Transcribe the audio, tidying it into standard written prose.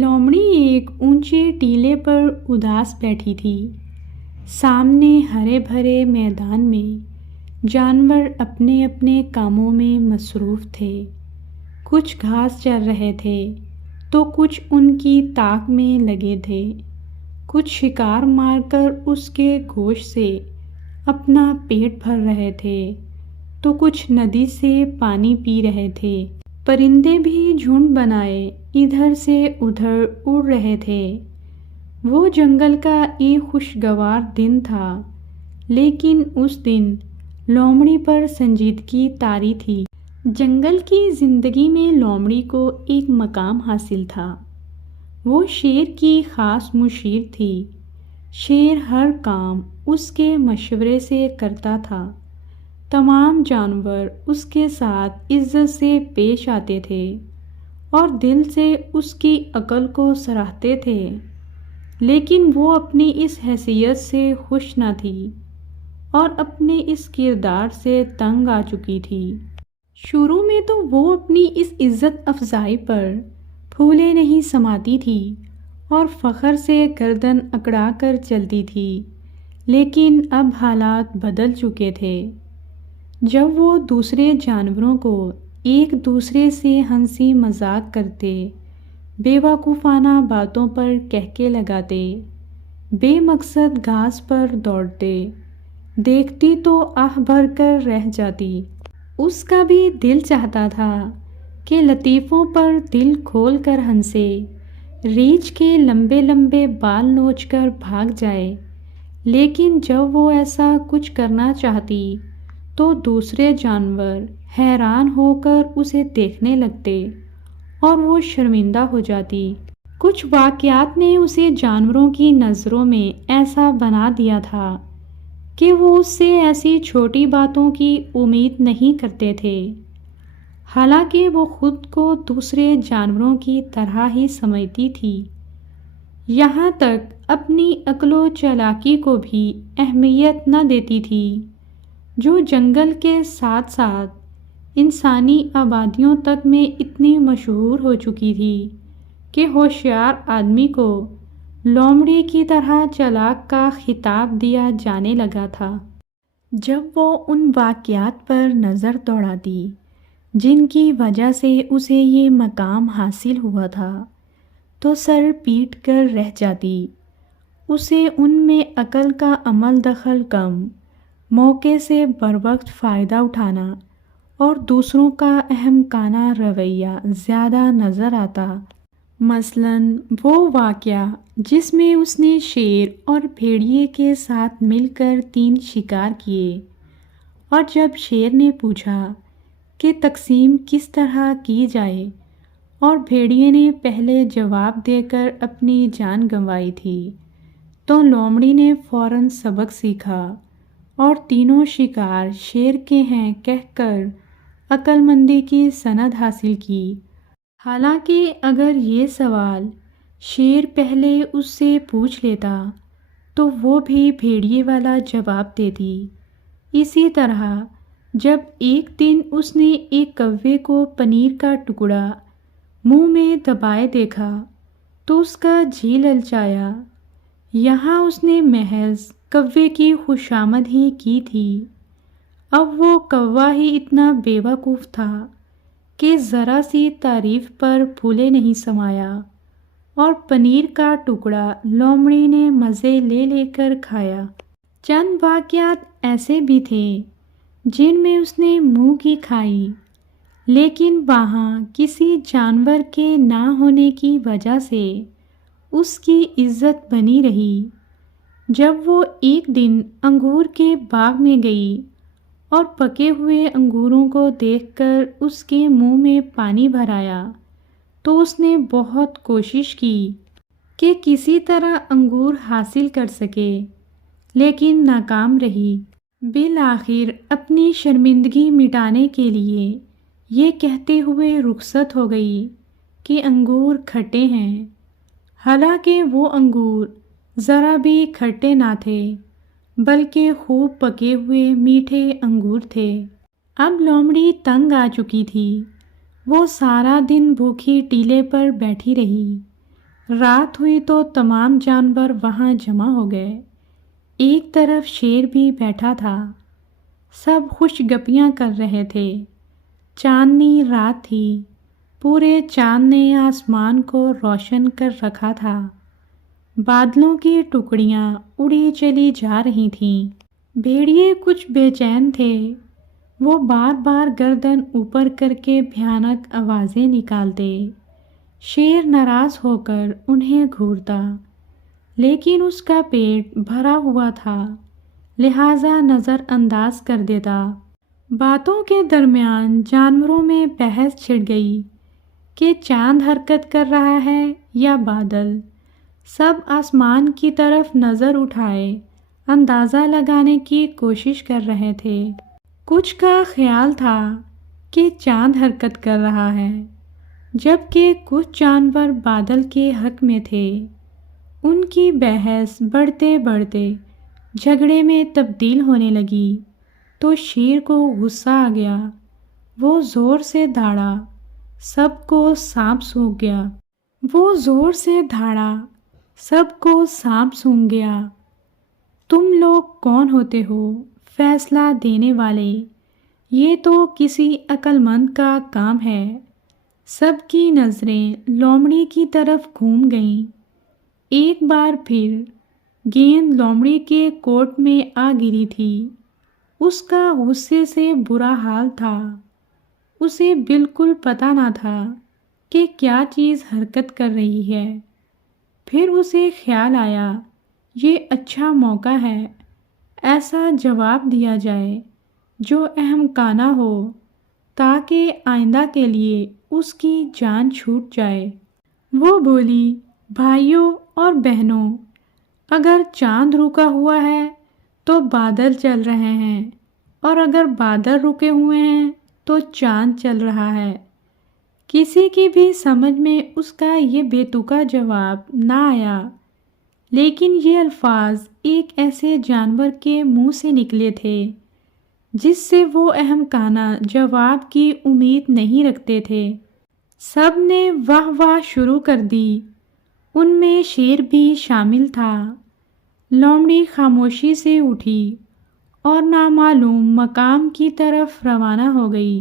لومڑی ایک اونچے ٹیلے پر اداس بیٹھی تھی۔ سامنے ہرے بھرے میدان میں جانور اپنے اپنے کاموں میں مصروف تھے۔ کچھ گھاس چر رہے تھے تو کچھ ان کی تاک میں لگے تھے، کچھ شکار مار کر اس کے گوشت سے اپنا پیٹ بھر رہے تھے تو کچھ ندی سے پانی پی رہے تھے۔ پرندے بھی جھنڈ بنائے ادھر سے ادھر اڑ رہے تھے۔ وہ جنگل کا ایک خوشگوار دن تھا، لیکن اس دن لومڑی پر سنجیدگی طاری تھی۔ جنگل کی زندگی میں لومڑی کو ایک مقام حاصل تھا۔ وہ شیر کی خاص مشیر تھی۔ شیر ہر کام اس کے مشورے سے کرتا تھا۔ تمام جانور اس کے ساتھ عزت سے پیش آتے تھے اور دل سے اس کی عقل کو سراہتے تھے، لیکن وہ اپنی اس حیثیت سے خوش نہ تھی اور اپنے اس کردار سے تنگ آ چکی تھی۔ شروع میں تو وہ اپنی اس عزت افزائی پر پھولے نہیں سماتی تھی اور فخر سے گردن اکڑا کر چلتی تھی، لیکن اب حالات بدل چکے تھے۔ جب وہ دوسرے جانوروں کو ایک دوسرے سے ہنسی مذاق کرتے، بے وقوفانہ باتوں پر کہکے لگاتے، بے مقصد گھاس پر دوڑتے دیکھتی تو آہ بھر کر رہ جاتی۔ اس کا بھی دل چاہتا تھا کہ لطیفوں پر دل کھول کر ہنسے، ریچھ کے لمبے لمبے بال نوچ کر بھاگ جائے، لیکن جب وہ ایسا کچھ کرنا چاہتی تو دوسرے جانور حیران ہو کر اسے دیکھنے لگتے اور وہ شرمندہ ہو جاتی۔ کچھ واقعات نے اسے جانوروں کی نظروں میں ایسا بنا دیا تھا کہ وہ اس سے ایسی چھوٹی باتوں کی امید نہیں کرتے تھے، حالانکہ وہ خود کو دوسرے جانوروں کی طرح ہی سمجھتی تھی، یہاں تک اپنی عقل و چالاکی کو بھی اہمیت نہ دیتی تھی، جو جنگل کے ساتھ ساتھ انسانی آبادیوں تک میں اتنی مشہور ہو چکی تھی کہ ہوشیار آدمی کو لومڑی کی طرح چالاک کا خطاب دیا جانے لگا تھا۔ جب وہ ان واقعات پر نظر دوڑاتی جن کی وجہ سے اسے یہ مقام حاصل ہوا تھا تو سر پیٹ کر رہ جاتی۔ اسے ان میں عقل کا عمل دخل کم، موقع سے بروقت فائدہ اٹھانا اور دوسروں کا احمقانہ رویہ زیادہ نظر آتا۔ مثلاً وہ واقعہ جس میں اس نے شیر اور بھیڑیے کے ساتھ مل کر 3 شکار کیے، اور جب شیر نے پوچھا کہ تقسیم کس طرح کی جائے اور بھیڑیے نے پہلے جواب دے کر اپنی جان گنوائی تھی، تو لومڑی نے فوراً سبق سیکھا اور تینوں شکار شیر کے ہیں کہہ کر عقل مندی کی سند حاصل کی۔ حالانکہ اگر یہ سوال شیر پہلے اس سے پوچھ لیتا تو وہ بھی بھیڑیے والا جواب دیتی۔ اسی طرح جب ایک دن اس نے ایک کوے کو پنیر کا ٹکڑا منہ میں دبائے دیکھا تو اس کا جی للچایا۔ یہاں اس نے محض کوے کی خوشامد ہی کی تھی، اب وہ کوا ہی اتنا بے وقوف تھا کہ ذرا سی تعریف پر پھولے نہیں سمایا، اور پنیر کا ٹکڑا لومڑی نے مزے لے لے کر کھایا۔ چند واقعات ایسے بھی تھے جن میں اس نے منہ کی کھائی، لیکن وہاں کسی جانور کے نہ ہونے کی وجہ سے اس کی عزت بنی رہی۔ جب وہ ایک دن انگور کے باغ میں گئی اور پکے ہوئے انگوروں کو دیکھ کر اس کے منہ میں پانی بھر آیا تو اس نے بہت کوشش کی کہ کسی طرح انگور حاصل کر سکے، لیکن ناکام رہی۔ بالآخر اپنی شرمندگی مٹانے کے لیے یہ کہتے ہوئے رخصت ہو گئی کہ انگور کھٹے ہیں، حالانکہ وہ انگور ذرا بھی کھٹے نہ تھے، بلکہ خوب پکے ہوئے میٹھے انگور تھے۔ اب لومڑی تنگ آ چکی تھی۔ وہ سارا دن بھوکی ٹیلے پر بیٹھی رہی، رات ہوئی تو تمام جانور وہاں جمع ہو گئے۔ ایک طرف شیر بھی بیٹھا تھا، سب خوش گپیاں کر رہے تھے۔ چاندنی رات تھی، پورے چاند نے آسمان کو روشن کر رکھا تھا۔ بادلوں کی ٹکڑیاں اڑی چلی جا رہی تھیں۔ بھیڑیے کچھ بے چین تھے، وہ بار بار گردن اوپر کر کے بھیانک آوازیں نکالتے۔ شیر ناراض ہو کر انہیں گھورتا، لیکن اس کا پیٹ بھرا ہوا تھا، لہٰذا نظر انداز کر دیتا۔ باتوں کے درمیان جانوروں میں بحث چھڑ گئی کہ چاند حرکت کر رہا ہے یا بادل۔ سب آسمان کی طرف نظر اٹھائے اندازہ لگانے کی کوشش کر رہے تھے۔ کچھ کا خیال تھا کہ چاند حرکت کر رہا ہے، جبکہ کچھ جانور بادل کے حق میں تھے۔ ان کی بحث بڑھتے بڑھتے جھگڑے میں تبدیل ہونے لگی تو شیر کو غصہ آ گیا۔ وہ زور سے دھاڑا، سب کو سانپ سونگھ گیا۔ وہ زور سے دھاڑا، سب کو سانپ سونگھ گیا۔ تم لوگ کون ہوتے ہو فیصلہ دینے والے؟ یہ تو کسی عقل مند کا کام ہے۔ سب کی نظریں لومڑی کی طرف گھوم گئیں۔ ایک بار پھر گیند لومڑی کے کوٹ میں آ گری تھی۔ اس کا غصے سے برا حال تھا۔ اسے بالکل پتہ نہ تھا کہ کیا چیز حرکت کر رہی ہے۔ پھر اسے خیال آیا، یہ اچھا موقع ہے، ایسا جواب دیا جائے جو احمقانہ ہو تاکہ آئندہ کے لیے اس کی جان چھوٹ جائے۔ وہ بولی، بھائیوں اور بہنوں، اگر چاند رکا ہوا ہے تو بادل چل رہے ہیں، اور اگر بادل رکے ہوئے ہیں تو چاند چل رہا ہے۔ کسی کی بھی سمجھ میں اس کا یہ بے تکا جواب نہ آیا، لیکن یہ الفاظ ایک ایسے جانور کے منہ سے نکلے تھے جس سے وہ احمقانہ جواب کی امید نہیں رکھتے تھے۔ سب نے واہ واہ شروع کر دی، ان میں شیر بھی شامل تھا۔ لومڑی خاموشی سے اٹھی اور نامعلوم مقام کی طرف روانہ ہو گئی۔